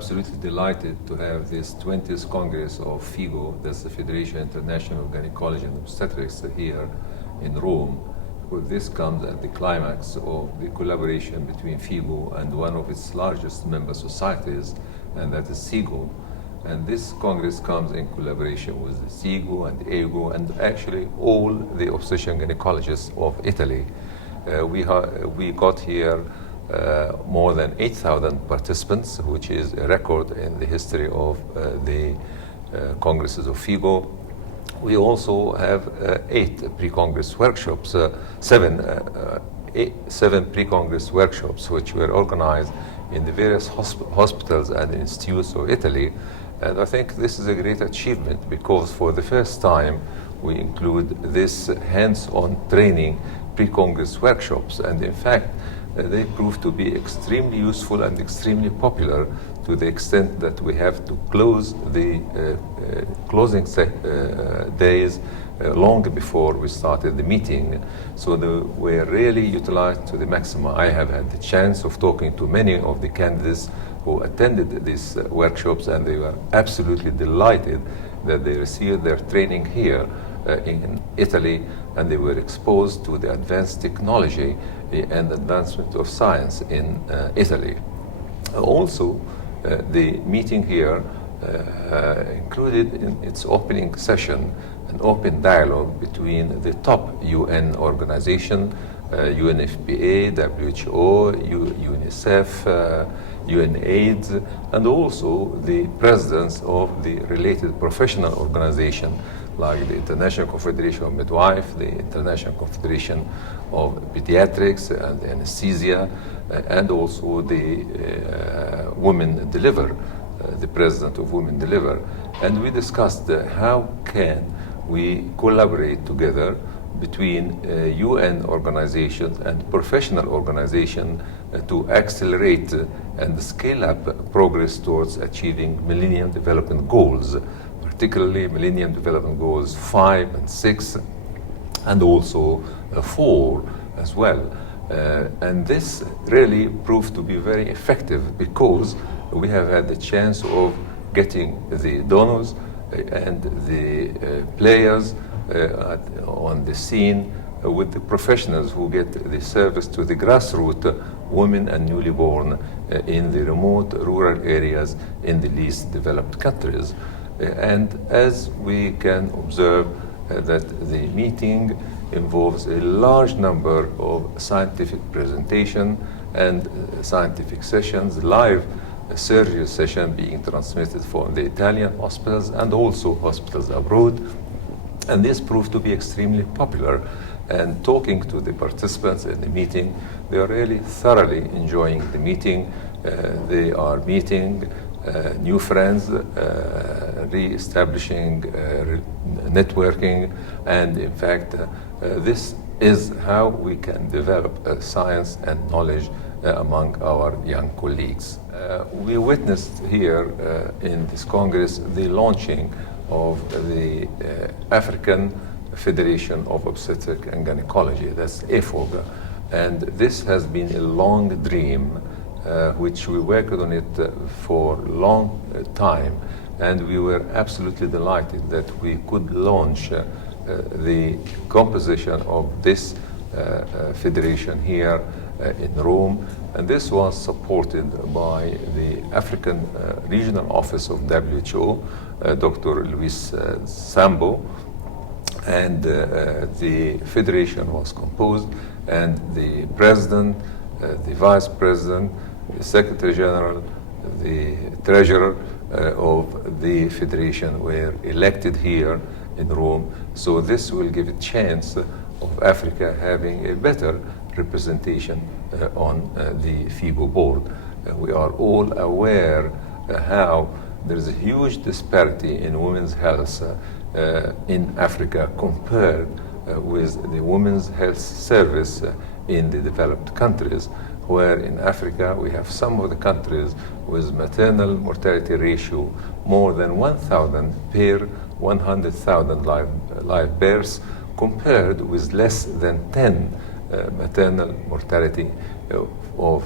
absolutely delighted to have this 20th Congress of FIGO, that's the Federation International of Gynecology and Obstetrics, here in Rome. Because this comes at the climax of the collaboration between FIGO and one of its largest member societies, and that is Sigo. And this Congress comes in collaboration with the Sigo and the Aogoi and actually all the obstetrician gynecologists of Italy. We got here more than 8,000 participants, which is a record in the history of the Congresses of FIGO. We also have 8 pre-Congress workshops, seven pre-Congress workshops, which were organized in the various hospitals and institutes of Italy. And I think this is a great achievement because for the first time we include this hands-on training pre-Congress workshops. And in fact, they proved to be extremely useful and extremely popular to the extent that we have to close the closing days long before we started the meeting. So they were really utilized to the maximum. I have had the chance of talking to many of the candidates who attended these workshops, and they were absolutely delighted that they received their training here in Italy, and they were exposed to the advanced technology and advancement of science in Italy. Also, the meeting here included in its opening session an open dialogue between the top UN organization, UNFPA, WHO, UNICEF, UNAIDS, and also the presidents of the related professional organizations like the International Confederation of Midwives, the International Confederation of Pediatrics and Anesthesia, and also the Women Deliver, the president of Women Deliver. And we discussed how can we collaborate together between UN organizations and professional organizations to accelerate and scale up progress towards achieving Millennium Development Goals, particularly Millennium Development Goals 5 and 6, and also 4 as well. And this really proved to be very effective because we have had the chance of getting the donors and the players on the scene with the professionals who get the service to the grassroots women and newly born in the remote rural areas in the least developed countries. And as we can observe that the meeting involves a large number of scientific presentation and scientific sessions, live surgery session being transmitted from the Italian hospitals and also hospitals abroad. And this proved to be extremely popular. And talking to the participants in the meeting, they are really thoroughly enjoying the meeting. They are meeting new friends, re-establishing networking, and in fact, this is how we can develop science and knowledge among our young colleagues. We witnessed here in this Congress the launching of the African Federation of Obstetrics and Gynecology, that's AFOG, and this has been a long dream which we worked on it for a long time, and we were absolutely delighted that we could launch the composition of this federation here in Rome, and this was supported by the African Regional Office of WHO, Dr. Luis Sambo, and the federation was composed, and the president, the vice president, the secretary general, the treasurer of the federation were elected here in Rome. So this will give a chance of Africa having a better representation on the FIGO board. We are all aware how there is a huge disparity in women's health in Africa compared with the women's health service in the developed countries, where in Africa we have some of the countries with maternal mortality ratio more than 1,000 per 100,000 live births, compared with less than 10 maternal mortality of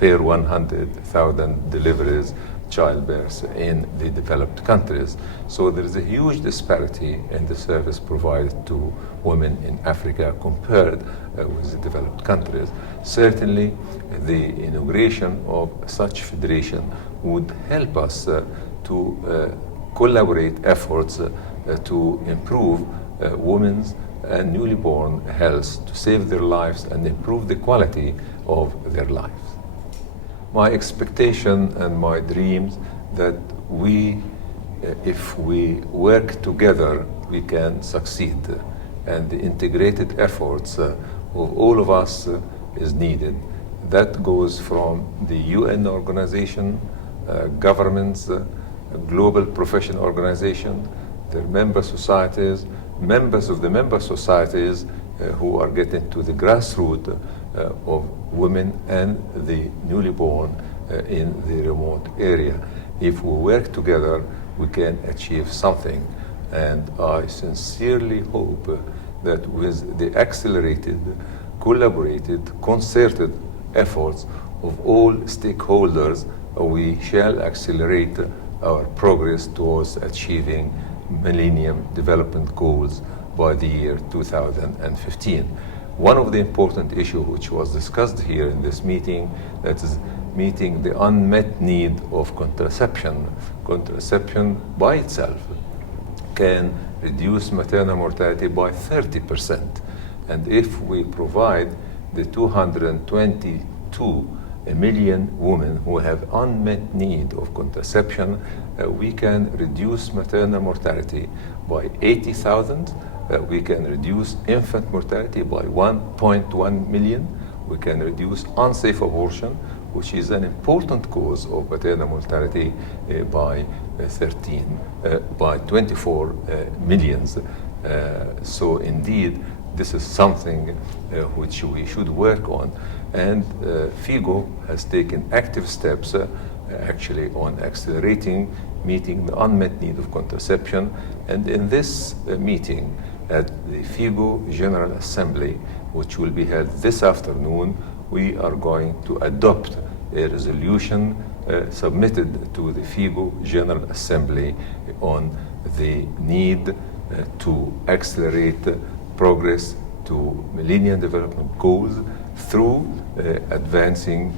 per 100,000 deliveries, childbirth in the developed countries. So there is a huge disparity in the service provided to women in Africa compared with the developed countries. Certainly, the inauguration of such federation would help us to collaborate efforts to improve women's and newly born health, to save their lives and improve the quality of their lives. My expectation and my dreams that if we work together, we can succeed. And the integrated efforts of all of us is needed. That goes from the UN organization, governments, global professional organizations, their member societies, members of the member societies who are getting to the grassroots of women and the newly born in the remote area. If we work together, we can achieve something. And I sincerely hope that with the accelerated, collaborated, concerted efforts of all stakeholders, we shall accelerate our progress towards achieving Millennium Development Goals by the year 2015. One of the important issues which was discussed here in this meeting, that is meeting the unmet need of contraception. Contraception by itself can reduce maternal mortality by 30%. And if we provide the 222 million women who have unmet need of contraception, we can reduce maternal mortality by 80,000. We can reduce infant mortality by 1.1 million. We can reduce unsafe abortion, which is an important cause of maternal mortality, by 24 millions. So indeed, this is something which we should work on. And FIGO has taken active steps actually on accelerating meeting the unmet need of contraception. And in this meeting at the FIGO General Assembly, which will be held this afternoon, we are going to adopt a resolution submitted to the FIGO General Assembly on the need to accelerate progress to Millennium Development Goals through advancing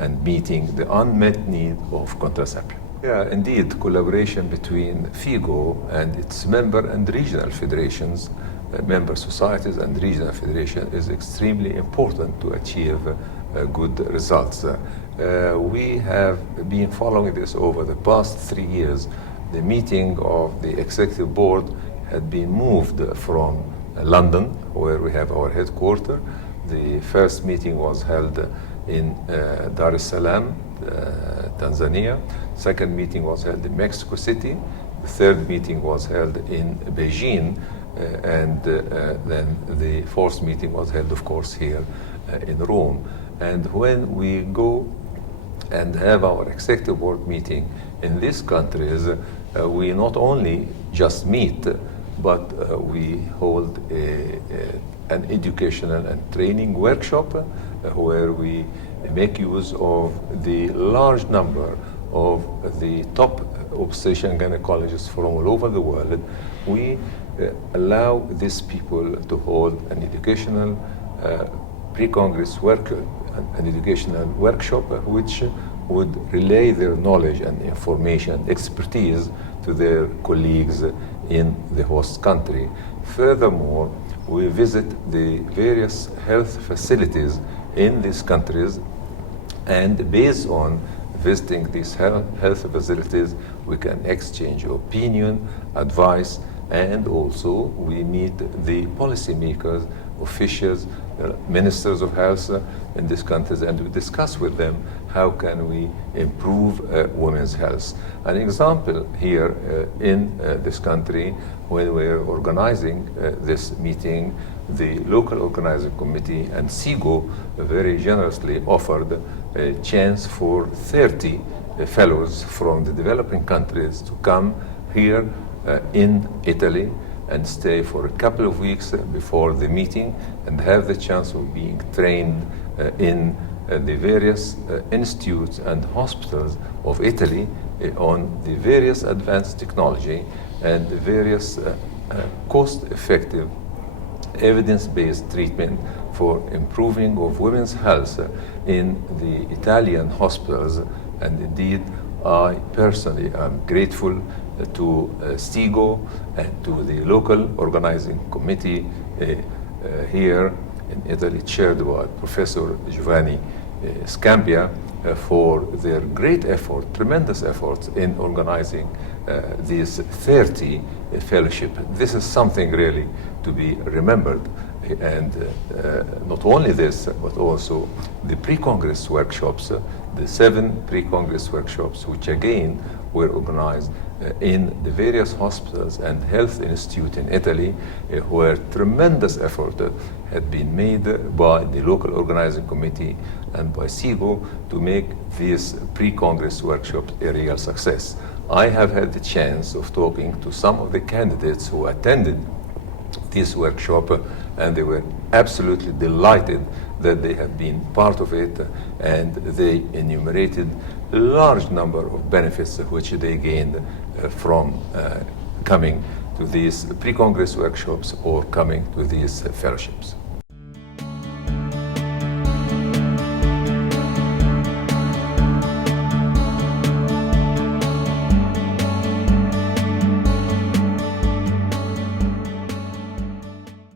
and meeting the unmet need of contraception. Yeah, indeed, collaboration between FIGO and its member and regional federations, member societies and regional federations is extremely important to achieve good results. We have been following this over the past 3 years. The meeting of the executive board had been moved from London, where we have our headquarters. The first meeting was held in Dar es Salaam, Tanzania. Second meeting was held in Mexico City. The third meeting was held in Beijing. And then the fourth meeting was held, of course, here in Rome. And when we go and have our executive board meeting in these countries, we not only just meet, but we hold an educational and training workshop where we make use of the large number of the top obstetrician gynecologists from all over the world. We allow these people to hold an educational pre-congress an educational workshop which would relay their knowledge and information, expertise to their colleagues in the host country. Furthermore, we visit the various health facilities in these countries, and based on visiting these health facilities, we can exchange opinion, advice, and also we meet the policymakers, officials, ministers of health in these countries, and we discuss with them how can we improve women's health. An example here in this country, when we're organizing this meeting, the local organizing committee and Sigo very generously offered a chance for 30 fellows from the developing countries to come here in Italy and stay for a couple of weeks before the meeting and have the chance of being trained in the various institutes and hospitals of Italy on the various advanced technology and the various cost-effective evidence-based treatment for improving of women's health in the Italian hospitals. And indeed, I personally am grateful to Sigo and to the local organizing committee here in Italy, chaired by Professor Giovanni Scambia, for their great effort, tremendous efforts in organizing these 30 fellowship. This is something really to be remembered. And not only this, but also the pre-Congress workshops, the 7 pre-Congress workshops, which again were organized in the various hospitals and health institutes in Italy, where tremendous effort had been made by the local organizing committee and by Sigo to make these pre-Congress workshops a real success. I have had the chance of talking to some of the candidates who attended this workshop, and they were absolutely delighted that they had been part of it, and they enumerated a large number of benefits which they gained from coming to these pre-Congress workshops or coming to these fellowships.